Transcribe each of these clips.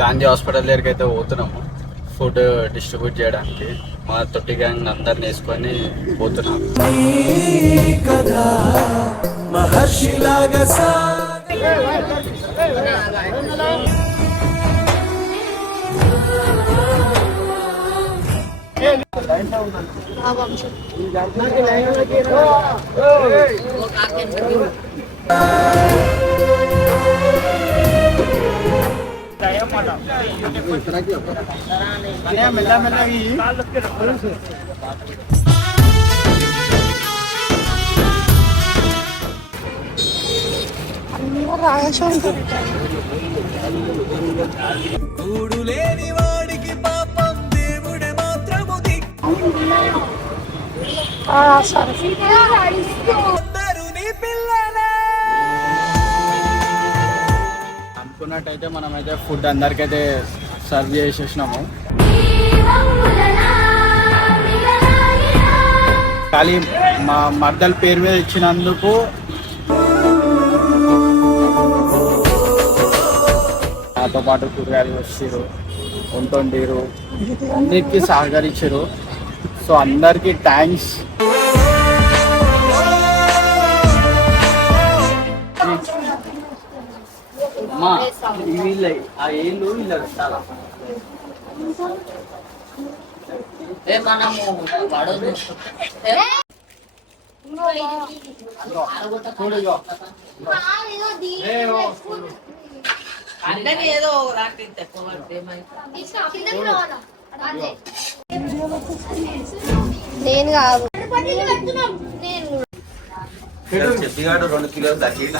Gandhi hospital దగ్గరికి అయితే పోతున్నాము ఫుడ్ డిస్ట్రిబ్యూట్ చేయడానికి. మా తొట్టి గ్యాంగ్ అందరిని వేసుకొని పోతున్నాము. కూడులేని వాడికి పాపం దేవుడే మాత్రము అనుకున్నట్టయితే మనమైతే ఫుడ్ అందరికైతే సర్వ్ చేసేసినాము. ఖాళీ మా మర్దల పేరు మీద ఇచ్చినందుకు నాతో పాటు కూరగాయలు వచ్చారు, వంటొండిరు, అన్నిటికీ సహకరించారు. సో అందరికీ థ్యాంక్స్. ఏదో నేను కాదు చెప్పిగాడు 2 కిలోలు తగ్గిన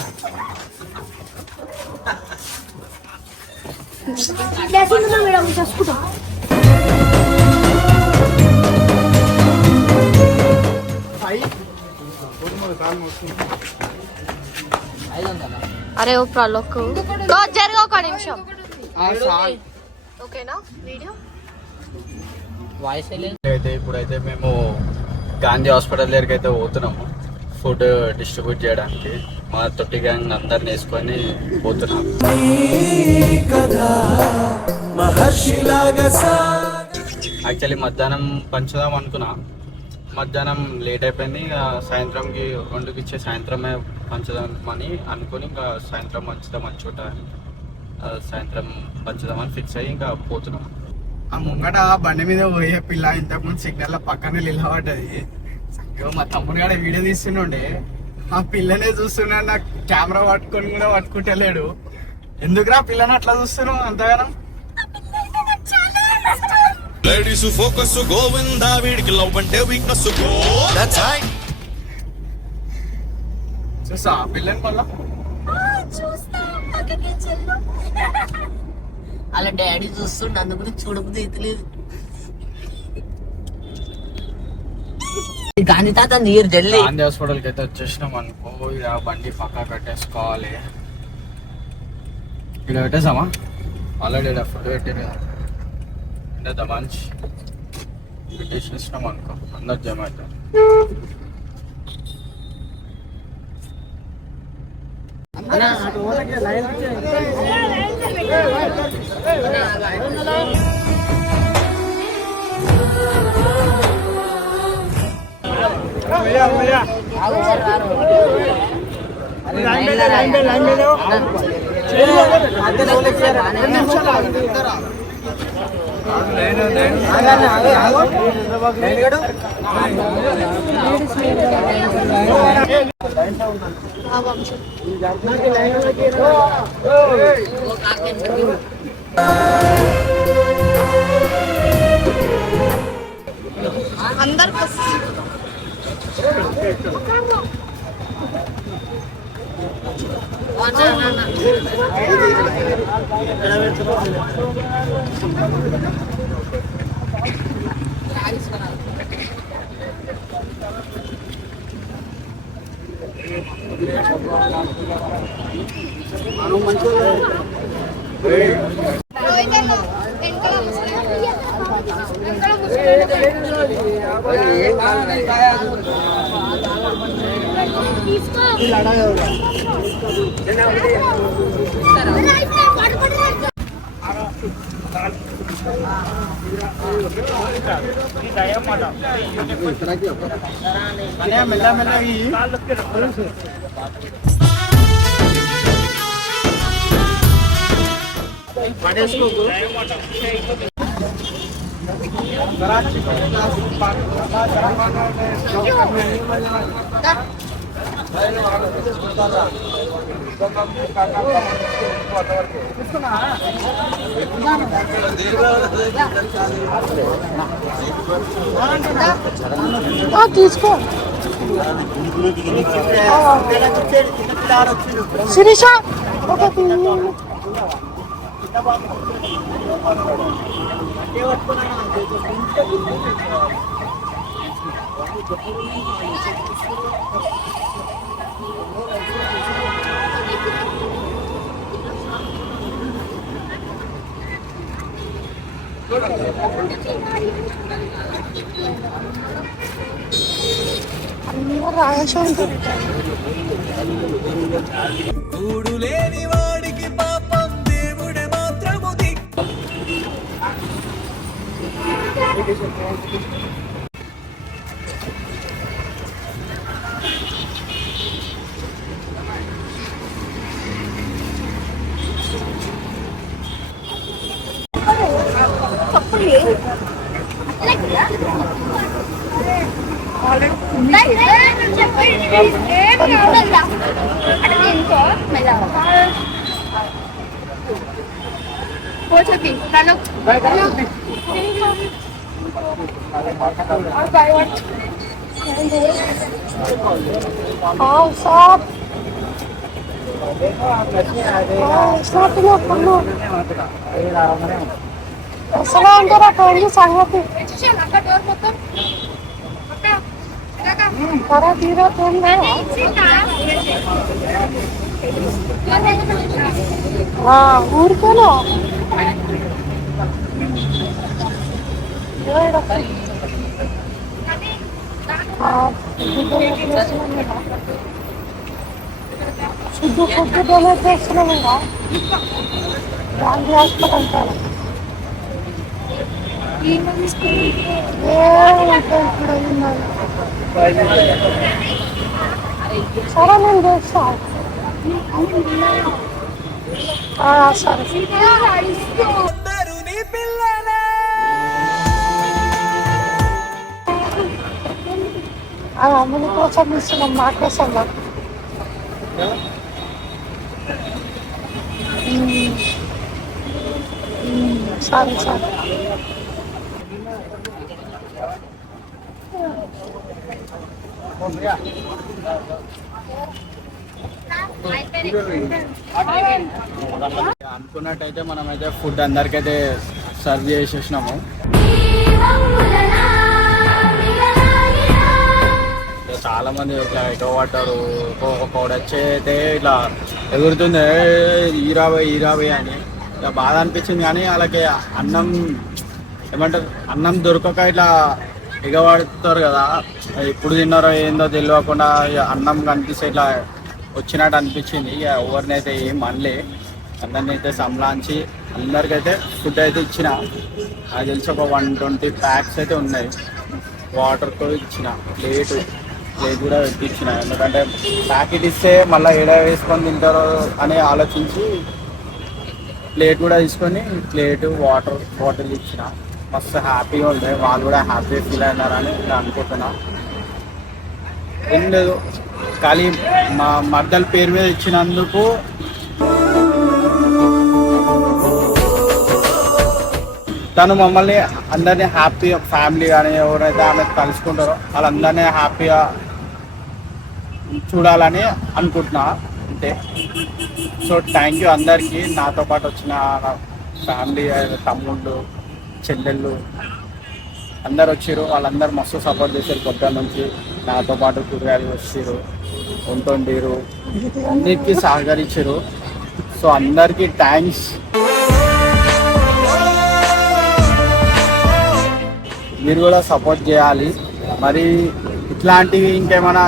అరే ఓ ప్రలోక్ జరగ ఒక నిమిషం. ఓకేనా వీడియో వాయిస్ అయితే ఇప్పుడైతే మేము గాంధీ హాస్పిటల్ దగ్గరికి అయితే పోతున్నాము ఫుడ్ డిస్ట్రిబ్యూట్ చేయడానికి. మా తొట్టి గ్యాంగ్ అందరిని వేసుకొని పోతున్నాము. యాక్చువల్లీ మధ్యాహ్నం పంచుదాం అనుకున్నా, మధ్యాహ్నం లేట్ అయిపోయింది. ఇక సాయంత్రంకి 2కి ఇచ్చే సాయంత్రమే పంచుదామని అనుకుని ఇంకా సాయంత్రం పంచుదామని చోట సాయంత్రం పంచుదామని ఫిక్స్ అయ్యి ఇంకా పోతున్నాం. ఆ ముంగట బండి మీద పోయే పిల్ల ఇంతకుముందు సిగ్నల్ పక్కన నిలబడ్డది. మా తమ్ముడు కూడా వీడియో తీస్తుండే, ఆ పిల్లనే చూస్తున్నాడు. నాకు కెమెరా పట్టుకొని కూడా పట్టుకుంటలేడు. ఎందుకురా పిల్లని అట్లా చూస్తున్నావు అంతగానం? లేడీస్ ఫోకస్ గోవిందా వీడికి లవ్ అంటే వీక్నెస్ గో దట్స్ రైట్. చూసా ఆ పిల్లని మళ్ళా అలా డాడీ చూస్తుండే, అందు గురించి చూడబుద్ధి అయితలేదు. గాంధీ తాత నీరు జల్లి గాంధీ హాస్పిటల్కి అయితే వచ్చేసినాం అనుకో. ఇక బండి పక్కా కట్టేసుకోవాలి. ఇక్కడ పెట్టేసామా ఆల్రెడీ ఫుడ్ పెట్టేది కదా మంచి పెట్టేసినాం అనుకో. అందరు జమ అవుతాం. అందరు తీసుకో శిరీష కూడు లేని వాడికి పాపం దేవుడే మాత్రము దిక్కు. అసలు అంటారా పోయింది సంగతి తీరా ఊరికేనా శుద్ధ ఫుడ్ డొనేట్ చేస్తున్నాం ఇంకా గాంధీ హాస్పిటల్ అంటారు సరే నేను చేస్తా సరే అందరూ నీ పిల్లలే. అమ్ముని కోసం ఇస్తున్నాం మా కోసం సరే సరే అనుకున్నట్టయితే మనమైతే ఫుడ్ అందరికైతే సర్వ్ చేసేసినాము. చాలా మంది ఇట్లా ఎగబడ్డారు. ఒక్కొక్క వచ్చి అయితే ఇట్లా ఎగురుతుంది ఈరాబోయ్ అని ఇట్లా బాధ అనిపించింది. కానీ వాళ్ళకి అన్నం ఏమంటారు అన్నం దొరకక ఇట్లా ఎగబడుతారు కదా, ఎప్పుడు తిన్నారో ఏందో తెలియకుండా అన్నం కనిపిస్తే ఇట్లా వచ్చినట్టు అనిపించింది. ఇక ఎవరినైతే ఏం అనలే, అందరిని అయితే సంలాంచి అందరికైతే ఫుడ్ అయితే ఇచ్చిన. నాకు తెలిసి ఒక 120 ప్యాక్స్ అయితే ఉన్నాయి. వాటర్తో ఇచ్చిన, ప్లేట్ కూడా పెట్టించిన. ఎందుకంటే ప్యాకెట్ ఇస్తే మళ్ళీ ఏడ వేసుకొని తింటారో అని ఆలోచించి ప్లేట్ కూడా తీసుకొని ప్లేటు వాటర్ బాటిల్ ఇచ్చిన. మస్తు హ్యాపీగా ఉండే, వాళ్ళు కూడా హ్యాపీ ఫీల్ అయినారని నేను అనుకుంటున్నా. ఏం లేదు, ఖాళీ మా మర్దల పేరు మీద ఇచ్చినందుకు తను మమ్మల్ని అందరినీ హ్యాపీగా, ఫ్యామిలీ కానీ ఎవరైతే ఆమె కలుసుకుంటారో వాళ్ళందరినీ హ్యాపీగా చూడాలని అనుకుంటున్నా అంతే. సో థ్యాంక్ యూ అందరికీ, నాతో పాటు వచ్చిన ఫ్యామిలీ, తమ్ముళ్ళు, చెల్లెళ్ళు అందరు వచ్చారు. వాళ్ళందరూ మస్తు సపోర్ట్ చేశారు. పొద్దున్న నుంచి నాతో పాటు కూరగాయలు వచ్చారు, వంటొండిరు, అన్నిటికీ సహకరించారు. సో అందరికీ థ్యాంక్స్. మీరు కూడా సపోర్ట్ చేయాలి. మరి ఇట్లాంటివి ఇంకేమైనా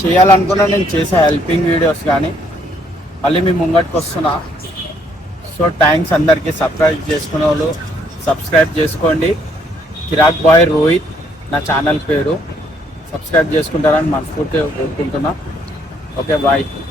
చేయాలనుకున్నా నేను చేసే హెల్పింగ్ వీడియోస్ కానీ మళ్ళీ మీ ముంగట్కి వస్తున్నా. సో థ్యాంక్స్ అందరికీ. సబ్స్క్రైబ్ చేసుకునే వాళ్ళు సబ్స్క్రైబ్ చేసుకోండి. కిరాక్ బాయ్ రోహిత్ నా ఛానల్ పేరు. సబ్స్క్రైబ్ చేసుకుంటారని మనస్ఫూర్తిగా కోరుకుంటున్నా. Okay bye.